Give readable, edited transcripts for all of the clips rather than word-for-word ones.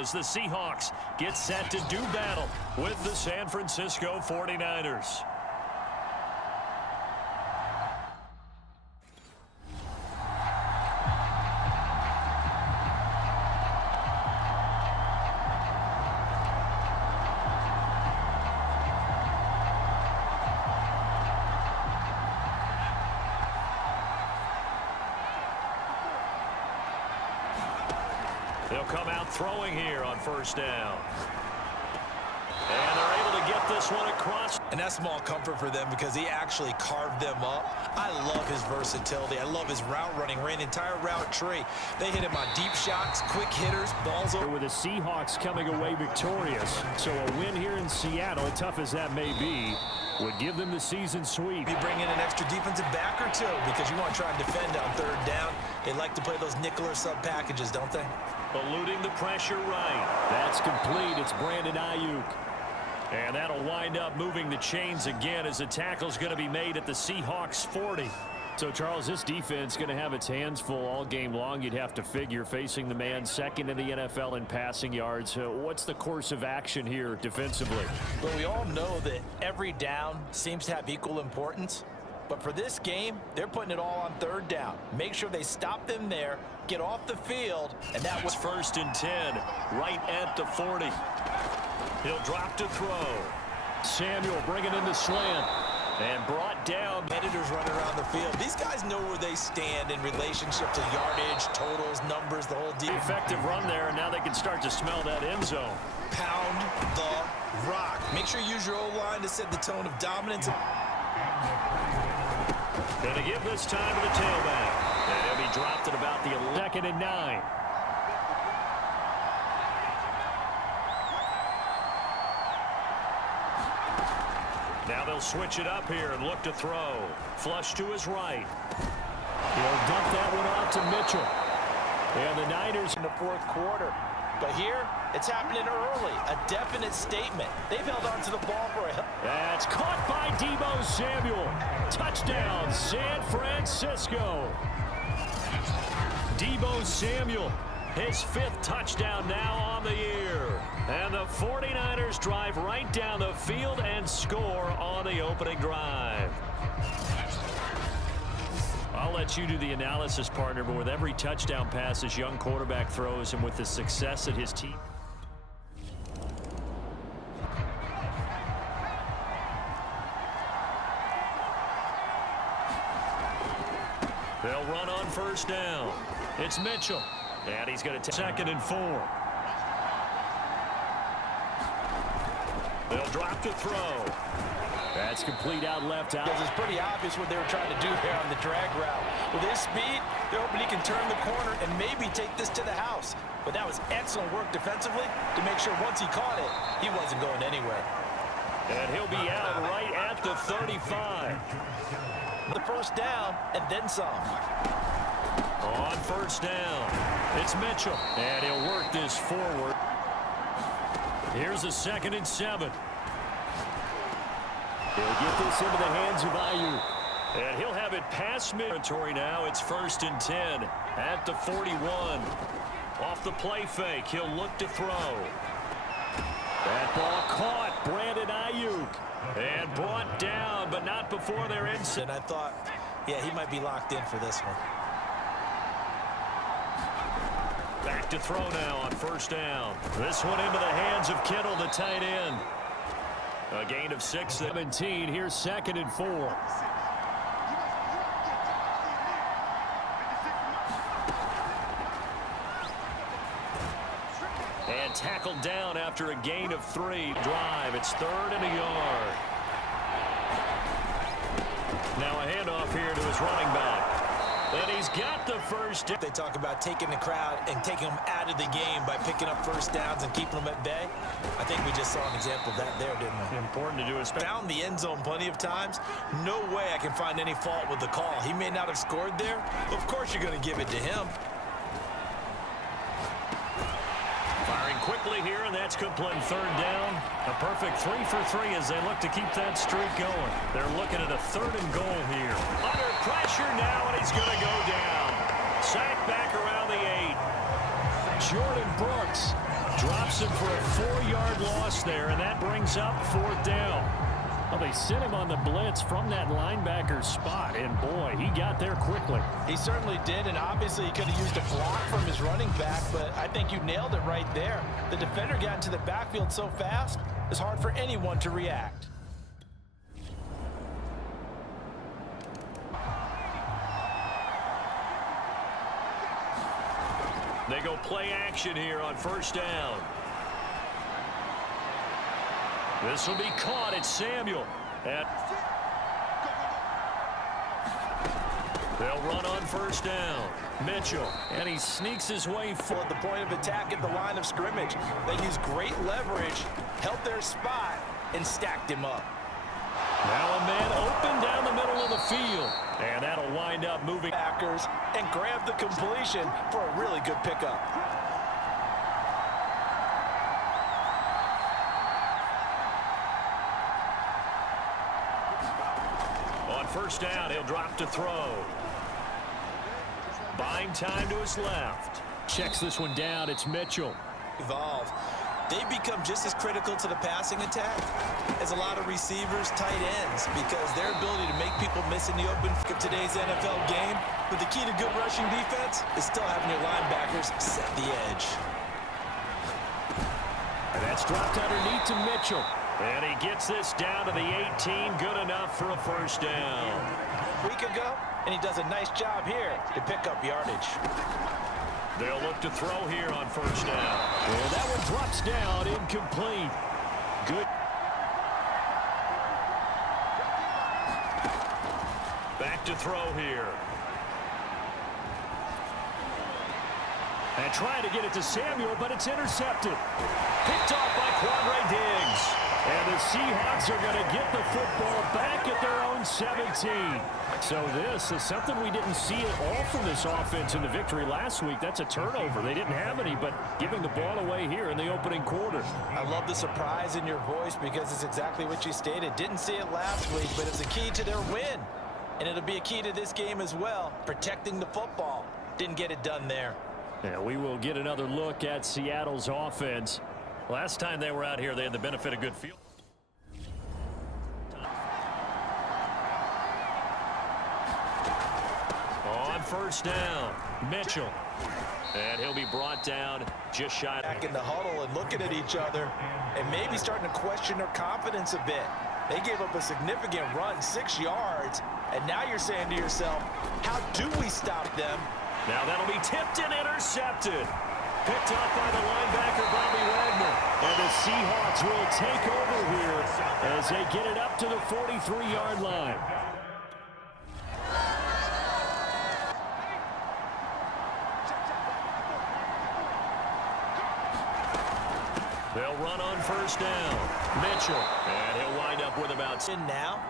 as the Seahawks get set to do battle with the San Francisco 49ers. They'll come out throwing here on first down. And they're able to get this one across. And that's small comfort for them because he actually carved them up. I love his versatility. I love his route running. Ran the entire route tree. They hit him on deep shots, quick hitters, balls over. With the Seahawks coming away victorious. So a win here in Seattle, as tough as that may be, would give them the season sweep. You bring in an extra defensive back or two because you want to try and defend on third down. They like to play those nickel or sub packages, don't they? Eluding the pressure right. That's complete. It's Brandon Ayuk. And that'll wind up moving the chains again as the tackle's going to be made at the Seahawks 40. So, Charles, this defense going to have its hands full all game long, you'd have to figure, facing the man second in the NFL in passing yards. What's the course of action here defensively? Well, we all know that every down seems to have equal importance. But for this game, they're putting it all on third down. Make sure they stop them there, get off the field, and that was first and 10, right at the 40. He'll drop to throw. Samuel bringing in the slant. And brought down. Editors running around the field. These guys know where they stand in relationship to yardage, totals, numbers, the whole deal. Effective run there, and now they can start to smell that end zone. Pound the rock. Make sure you use your O-line to set the tone of dominance. Going to give this time to the tailback. And he'll be dropped at about the 2nd and 9. Now they'll switch it up here and look to throw. Flush to his right. He'll dump that one off to Mitchell. And the Niners in the fourth quarter. But here, it's happening early. A definite statement. They've held on to the ball for a... That's caught by Deebo Samuel. Touchdown, San Francisco. Deebo Samuel, his 5th touchdown now on the year. And the 49ers drive right down the field and score on the opening drive. I'll let you do the analysis, partner, but with every touchdown pass this young quarterback throws and with the success that his team... They'll run on first down. It's Mitchell. And he's going to take 2nd and 4. They'll drop to throw. That's complete out left out. Because it's pretty obvious what they were trying to do there on the drag route. With his speed, they're hoping he can turn the corner and maybe take this to the house. But that was excellent work defensively to make sure once he caught it, he wasn't going anywhere. And he'll be out right at the 35. The first down and then some. On first down, it's Mitchell. And he'll work this forward. Here's a 2nd and 7. He'll get this into the hands of Ayuk. And he'll have it past territory now. It's 1st and 10 at the 41. Off the play fake, he'll look to throw. That ball caught. Brandon Ayuk. And brought down, but not before they're inside. And I thought, yeah, he might be locked in for this one. Back to throw now on first down. This one into the hands of Kittle, the tight end. A gain of 6. 17. Here's 2nd and 4. And tackled down after a gain of 3. Drive. It's 3rd and a yard. Now a handoff here to his running back. And he's got the first down. They talk about taking the crowd and taking them out of the game by picking up first downs and keeping them at bay. I think we just saw an example of that there, didn't we? Important to do. Found the end zone plenty of times. No way I can find any fault with the call. He may not have scored there. Of course you're going to give it to him. Firing quickly here, and that's complete. 3rd down. A perfect 3 for 3 as they look to keep that streak going. They're looking at a 3rd and goal here. Under pressure now, and he's going to go down. Sacked back around the 8. Jordan Brooks. Drop Wilson for a 4-yard loss there, and that brings up 4th down. Well, they sent him on the blitz from that linebacker spot, and boy, he got there quickly. He certainly did, and obviously he could have used a block from his running back, but I think you nailed it right there. The defender got into the backfield so fast, it's hard for anyone to react. They go play action here on 1st down. This will be caught. It's Samuel. They'll run on 1st down. Mitchell, and he sneaks his way For the point of attack at the line of scrimmage. They used great leverage, held their spot, and stacked him up. Now a man open down the middle of the field. And that'll wind up moving. Backers and grab the completion for a really good pickup. On 1st down, he'll drop to throw. Buying time to his left. Checks this one down. It's Mitchell. Evolve. They become just as critical to the passing attack as a lot of receivers, tight ends, because their ability to make people miss in the open of today's NFL game. But the key to good rushing defense is still having your linebackers set the edge. And that's dropped underneath to Mitchell. And he gets this down to the 18. Good enough for a 1st down. A week ago, and he does a nice job here to pick up yardage. They'll look to throw here on 1st down. And that one drops down, incomplete. Good. Back to throw here. And trying to get it to Samuel, but it's intercepted. Picked off by Quandre Diggs. And the Seahawks are going to get the football back at their own 17. So this is something we didn't see at all from this offense in the victory last week. That's a turnover. They didn't have any, but giving the ball away here in the opening quarter. I love the surprise in your voice because it's exactly what you stated. Didn't see it last week, but it's a key to their win. And it'll be a key to this game as well, protecting the football. Didn't get it done there. Yeah, we will get another look at Seattle's offense. Last time they were out here, they had the benefit of good field. On 1st down, Mitchell. And he'll be brought down just shy. Back in the huddle and looking at each other and maybe starting to question their confidence a bit. They gave up a significant run, 6 yards, and now you're saying to yourself, how do we stop them? Now that'll be tipped and intercepted. Picked up by the linebacker, Bobby Wagner. And the Seahawks will take over here as they get it up to the 43-yard line. They'll run on 1st down. Mitchell. And he'll wind up with about... And now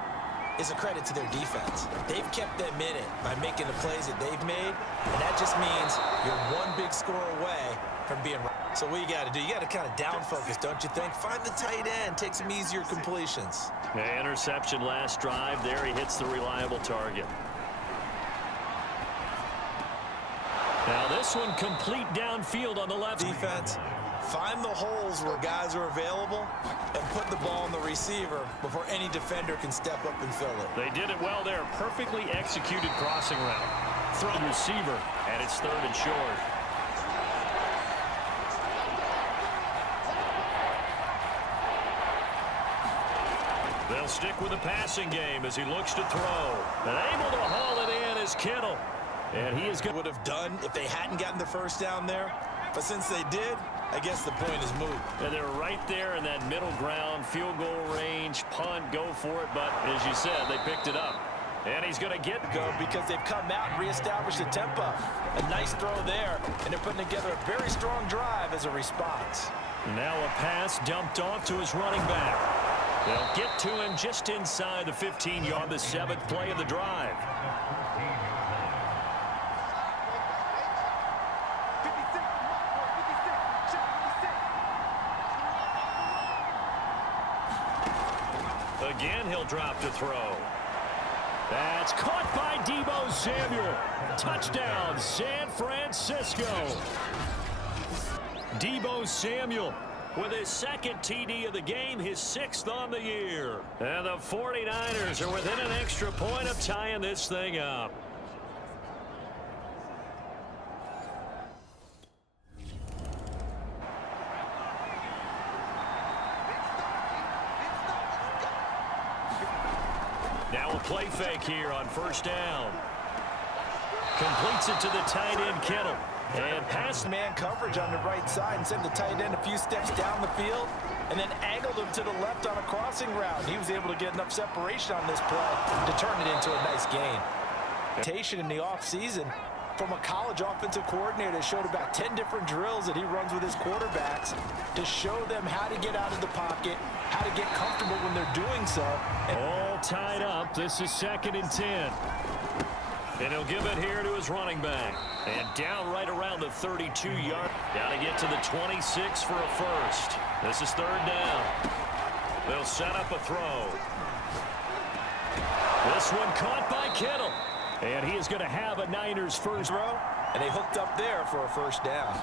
is a credit to their defense. They've kept them in it by making the plays that they've made, and that just means you're one big score away from being right. So what you got to do, you got to kind of down focus, don't you think? Find the tight end, take some easier completions. Interception last drive. There he hits the reliable target. Now this one complete downfield on the left. Defense, find the holes where guys are available and put the ball on the receiver before any defender can step up and fill it. They did it well there. Perfectly executed crossing route. Throw receiver, and it's 3rd and short. They'll stick with the passing game as he looks to throw. And able to haul it in is Kittle. And he is good. Would have done if they hadn't gotten the 1st down there. But since they did, I guess the point is moot. And they're right there in that middle ground, field goal range, punt, go for it. But as you said, they picked it up. And he's going to get go because they've come out and reestablished the tempo. A nice throw there, and they're putting together a very strong drive as a response. Now a pass dumped off to his running back. They'll get to him just inside the 15-yard, the 7th play of the drive. Again, he'll drop to throw. That's caught by Deebo Samuel. Touchdown, San Francisco. Deebo Samuel with his second TD of the game, his 6th on the year. And the 49ers are within an extra point of tying this thing up. Now a play fake here on first down. Completes it to the tight end, Kittle. And passed man coverage on the right side and sent the tight end a few steps down the field and then angled him to the left on a crossing route. He was able to get enough separation on this play to turn it into a nice gain. Rotation in the offseason from a college offensive coordinator that showed about 10 different drills that he runs with his quarterbacks to show them how to get out of the pocket, how to get comfortable when they're doing so. All tied up. This is 2nd and 10. And he'll give it here to his running back. And down right around the 32-yard. Got to get to the 26 for a first. This is 3rd down. They'll set up a throw. This one caught by Kittle. And he is going to have a Niners first throw. And they hooked up there for a first down.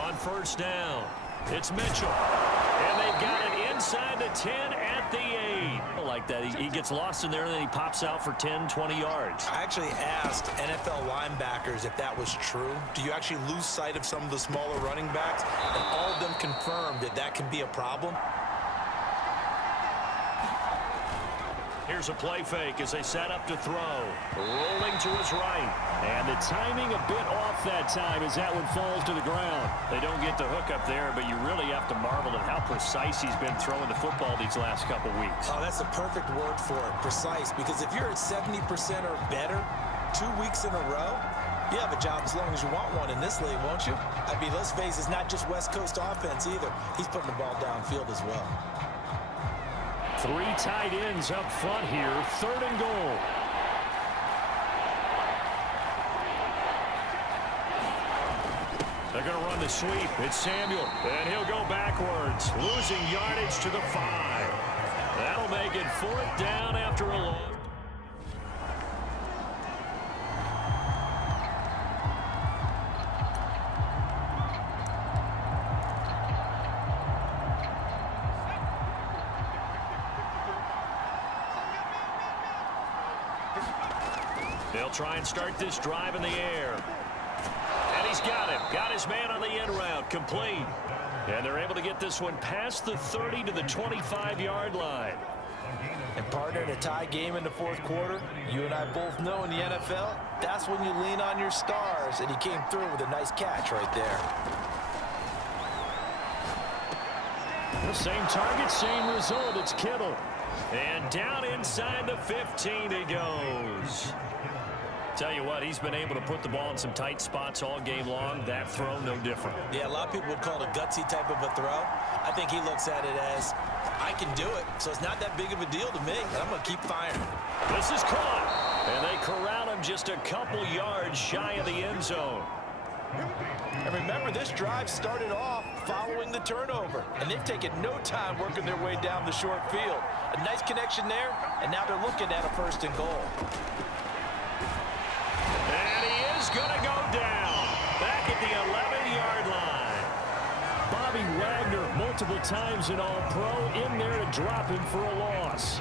On first down, it's Mitchell. And they've got it inside the 10 at the 8. Like that, he gets lost in there, and then he pops out for 10, 20 yards. I actually asked NFL linebackers if that was true. Do you actually lose sight of some of the smaller running backs? And all of them confirmed that that can be a problem. Here's a play fake as they set up to throw. Rolling to his right. And the timing a bit off that time as that one falls to the ground. They don't get the hook up there, but you really have to marvel at how precise he's been throwing the football these last couple weeks. Oh, that's the perfect word for it, precise. Because if you're at 70% or better 2 weeks in a row, you have a job as long as you want one in this league, won't you? I mean, let's face it, it's not just West Coast offense either. He's putting the ball downfield as well. 3 tight ends up front here, 3rd and goal. They're going to run the sweep. It's Samuel, and he'll go backwards, losing yardage to the 5. That'll make it 4th down after a long. They'll try and start this drive in the air. And he's got him. Got his man on the end route. Complete. And they're able to get this one past the 30 to the 25-yard line. And partner, in a tie game in the 4th quarter, you and I both know in the NFL, that's when you lean on your stars. And he came through with a nice catch right there. The same target, same result. It's Kittle. And down inside the 15 he goes. Tell you what, he's been able to put the ball in some tight spots all game long. That throw, no different. Yeah, a lot of people would call it a gutsy type of a throw. I think he looks at it as, I can do it, so it's not that big of a deal to me, and I'm going to keep firing. This is caught, and they corral him just a couple yards shy of the end zone. And remember, this drive started off following the turnover, and they've taken no time working their way down the short field. A nice connection there, and now they're looking at a 1st and goal. And he is going to go down back at the 11-yard line. Bobby Wagner, multiple times an All-Pro, in there to drop him for a loss.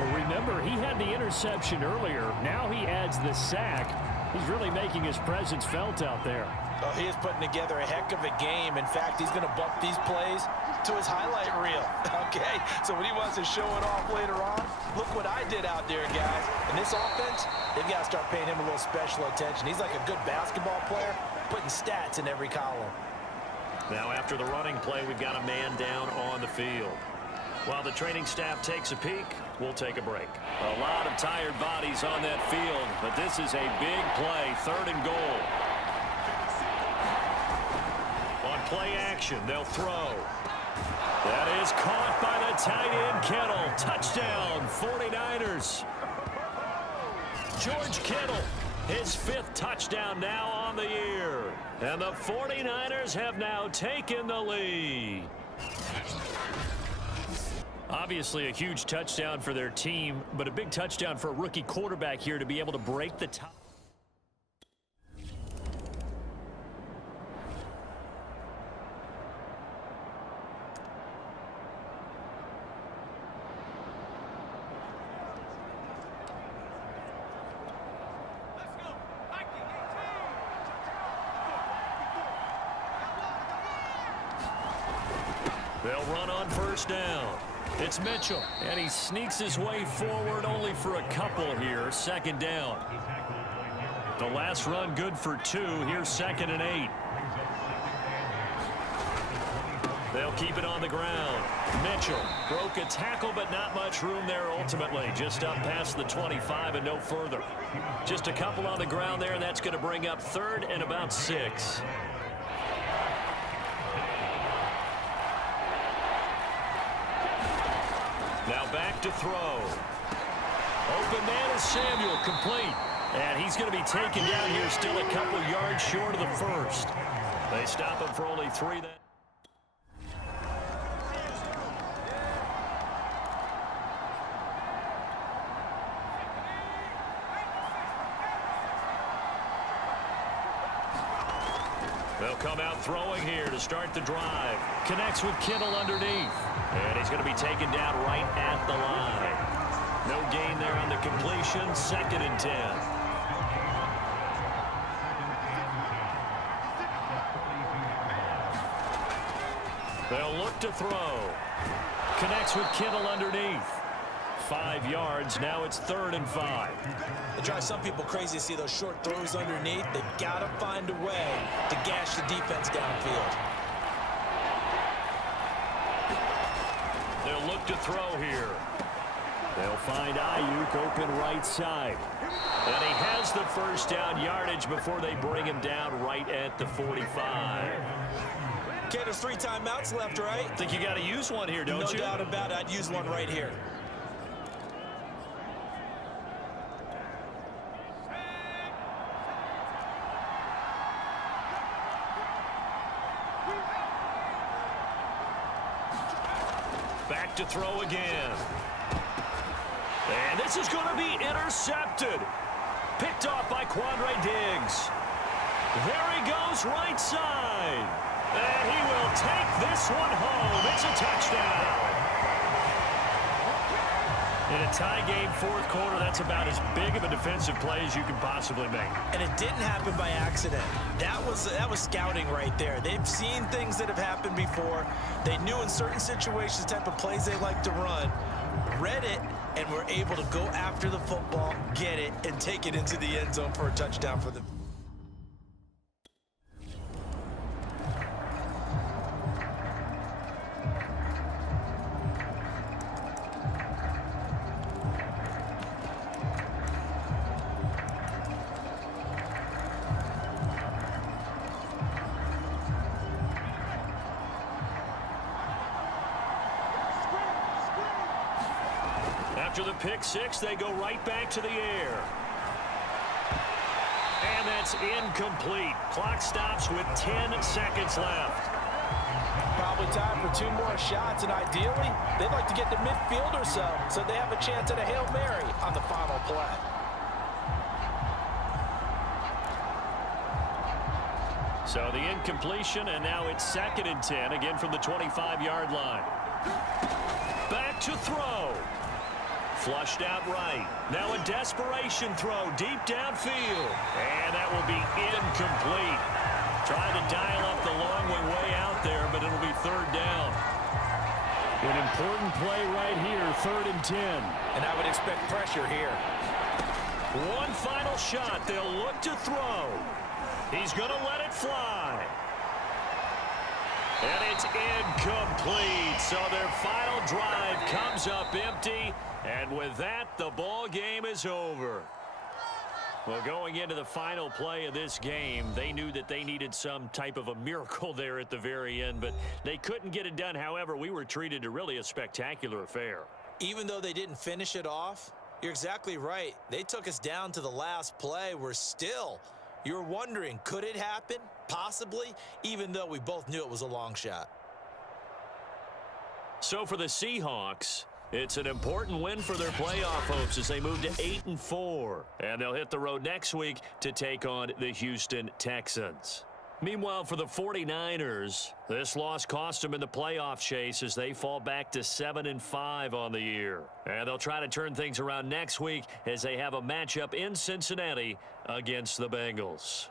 Well, remember, he had the interception earlier. Now he adds the sack. He's really making his presence felt out there. Oh, he is putting together a heck of a game. In fact, he's going to bump these plays to his highlight reel. Okay, so when he wants to show it off later on, look what I did out there, guys. And this offense, they've got to start paying him a little special attention. He's like a good basketball player, putting stats in every column. Now after the running play, we've got a man down on the field. While the training staff takes a peek, we'll take a break. A lot of tired bodies on that field, but this is a big play, 3rd and goal. On play action, they'll throw. That is caught by the tight end, Kittle. Touchdown, 49ers. George Kittle, his 5th touchdown now on the year. And the 49ers have now taken the lead. Obviously a huge touchdown for their team, but a big touchdown for a rookie quarterback here to be able to break the tie. They'll run on first down. It's Mitchell, and he sneaks his way forward only for a couple here. Second down. The last run good for 2. Here's 2nd and 8. They'll keep it on the ground. Mitchell broke a tackle, but not much room there ultimately. Just up past the 25 and no further. Just a couple on the ground there, and that's going to bring up 3rd and about 6. Now back to throw. Open man is Samuel, complete. And he's going to be taken down here, still a couple yards short of the first. They stop him for only 3 then. They'll come out throwing here to start the drive. Connects with Kittle underneath. And he's going to be taken down right at the line. No gain there on the completion. 2nd and 10. They'll look to throw. Connects with Kittle underneath. 5 yards. Now it's 3rd and 5. It drives some people crazy to see those short throws underneath. They've got to find a way to gash the defense downfield. They'll look to throw here. They'll find Ayuk open right side. And he has the first down yardage before they bring him down right at the 45. Okay, there's 3 timeouts left, right? Think you got to use one here, don't you? No doubt about it. I'd use one right here. Back to throw again. And this is going to be intercepted. Picked off by Quandre Diggs. There he goes right side. And he will take this one home. It's a touchdown. In a tie game, 4th quarter, that's about as big of a defensive play as you can possibly make. And it didn't happen by accident. That was scouting right there. They've seen things that have happened before. They knew in certain situations the type of plays they like to run, read it, and were able to go after the football, get it, and take it into the end zone for a touchdown for them. After the pick 6, they go right back to the air. And that's incomplete. Clock stops with 10 seconds left. Probably time for 2 more shots, and ideally, they'd like to get to midfield or so they have a chance at a Hail Mary on the final play. So the incompletion, and now it's 2nd and 10, again from the 25-yard line. Back to throw. Flushed out right. Now a desperation throw deep downfield. And that will be incomplete. Trying to dial up the long way out there, but it'll be 3rd down. An important play right here, 3rd and 10. And I would expect pressure here. One final shot. They'll look to throw. He's going to let it fly. And it's incomplete. So their final drive comes up empty. And with that, the ball game is over. Well, going into the final play of this game, they knew that they needed some type of a miracle there at the very end, but they couldn't get it done. However, we were treated to really a spectacular affair. Even though they didn't finish it off, you're exactly right. They took us down to the last play. You're wondering, could it happen? Possibly, even though we both knew it was a long shot. So for the Seahawks, it's an important win for their playoff hopes as they move to 8-4. And they'll hit the road next week to take on the Houston Texans. Meanwhile, for the 49ers, this loss cost them in the playoff chase as they fall back to 7-5 on the year. And they'll try to turn things around next week as they have a matchup in Cincinnati against the Bengals.